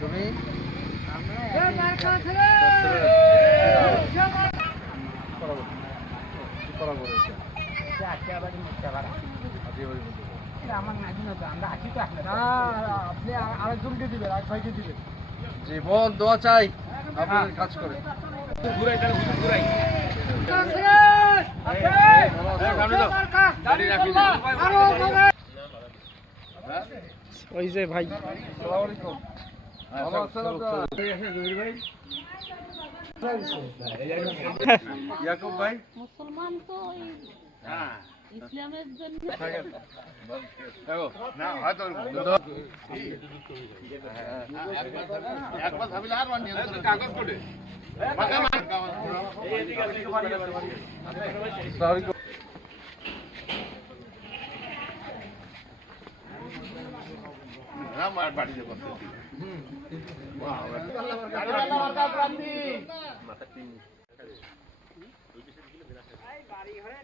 তুমি? জীবন দোয়া চাই। আপনাদের কাজ করে। ওই যে ভাই আছেন আপনারা? ভাই মুসলমান তো ইসলামের জন্য না এটা বাড়ি এই করছে এখানে তো আর রাস্তা নাই রাস্তাটা কিন্তু ভাই বাড়ি করা যাওয়ার পর রাস্তা ধরা যাবে দাঁড়িপাল্লা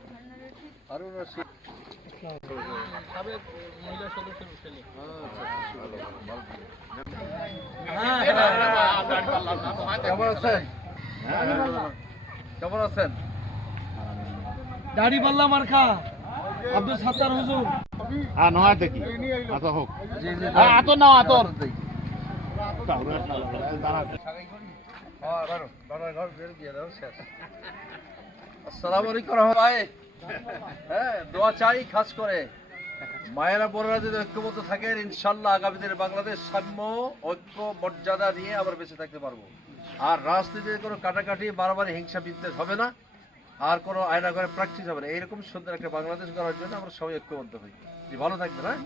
কেমন আছেন? কেমন আছেন? দাড়ি পাল্লা মার্কা। আব্দুল সাত্তার হুজুর। জি জি আতর নাও, আতর। আসসালামু আলাইকুম রহমান ভাই হ্যাঁ দোয়া চাই খাস করে মায়েরা বোনেরা যদি ঐক্যবদ্ধ থাকেন ইনশাল্লাহ আগামী দিনে বাংলাদেশ সাম্য ঐক্য মর্যাদা নিয়ে আবার বেঁচে থাকতে পারব আর রাজনীতিতে কোনো কাটাকাটি বারবারই হিংসা বিদ্বেষ হবে না আর কোনো আয়না করে প্র্যাকটিস হবে না এইরকম সুন্দর একটা বাংলাদেশ করার জন্য আমরা সবাই ঐক্যবদ্ধ হই জি, ভালো থাকবেন হ্যাঁ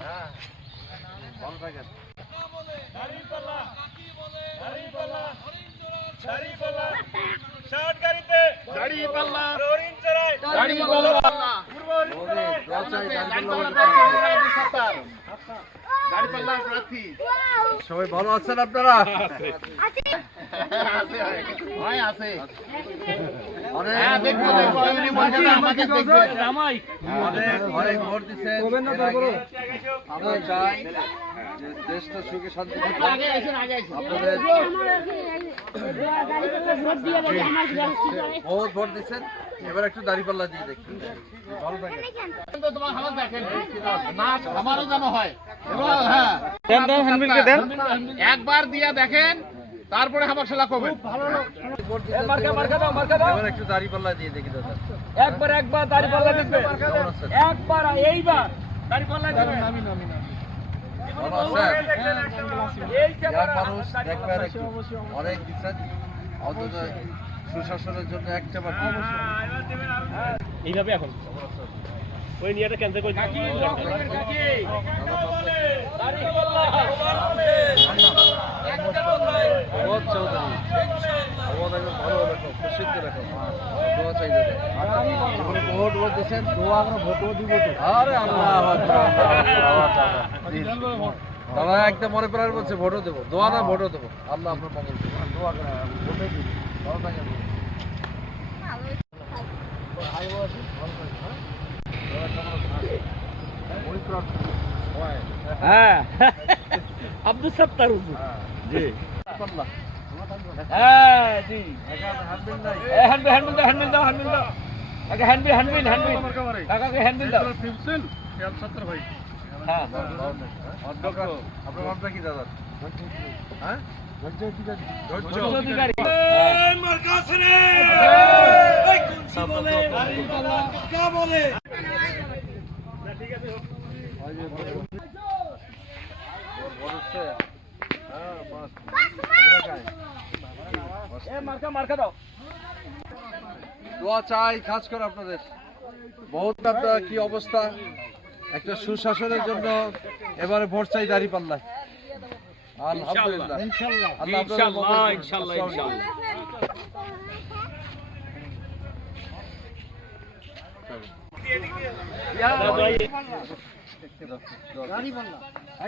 হ্যাঁ ভালো থাকেন সবাই ভালো আছেন আপনারা? অনেক জামাই আমরা চাই দেশটা সুখে শান্তি আপনাদের ভোট বহুত দিচ্ছেন এবার একটু দাঁড়িপাল্লা দিয়ে দেখুন ভালো থাকেন আমারও যেন হয়। হ্যাঁ। একবার দিয়া দেখেন তারপরে আমার দাও এবার একটু দাঁড়িপাল্লা দিয়ে দেখি দাদা। একবার একবার দাড়ি পাল্লা দিবে। একবার এইবার। দাড়ি পাল্লা দিবে। অনেক অন্তত সুশাসনের জন্য একটা বার এইভাবে এখন। ওই নিয়েটা ক্যান্সেল করে কাকি বহুত চৌধুরী আমাদের একদম ভালো রাখো প্রসিদ্ধ রাখো দোয়া চাই দাদা জীবনে ভোট ভোট দিচ্ছেন দোয়া আমরা ভোটও দিব আরে আল্লাহ। দাদা একদম মনে প্রাণ বলছে ভোটও দেবো দোয়া না ভোটও দেবো। আল্লাহ আপনার মঙ্গল করুন। দোয়া করে ভোটে দিন ভালো থাকেন হ্যাঁ। আব্দুল সত্তার জি। হ্যাঁ জি। হ্যান্ডবিল হ্যান্ডবিল দাও হ্যান্ডবিল দাও হ্যান্ডবিল দাও। আগে হ্যান্ডবিল হ্যান্ডবিল হ্যান্ডবিল কাকাকে হ্যান্ডবিল দাও। হ্যাঁ। অধ্যক্ষ আপনার নামটা কি দাদা? হ্যাঁ? ধৈর্য অধিকারী। মার্কা মার্কা দাও। দোয়া চাই খাস করে আপনাদের। বহুত আপনার কি অবস্থা? একটা সুশাসনের জন্য এবারে ভোট চাই দাঁড়ি পাল্লায়। আলহামদুলিল্লাহ। ইনশাআল্লাহ, হ্যাঁ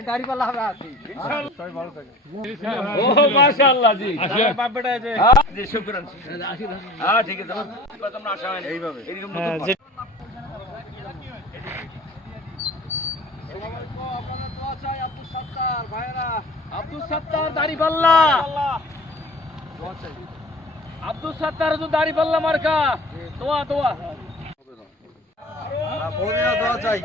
হয় আব্দুল সত্তার দাড়ি পাল্লা মার্কা তোয়া তোয়া চাই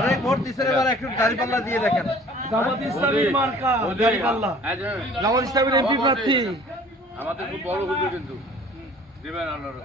অনেক ভোট দিচ্ছেন এবার একটু দাঁড়িপাল্লা দিয়ে দেখেন। জামাত ইসলামী মার্কা দাড়ি জামাত ইসলামীর এমপি প্রার্থী। আমাদের খুব বড় হুজুর কিন্তু। দেবেন আল্লাহর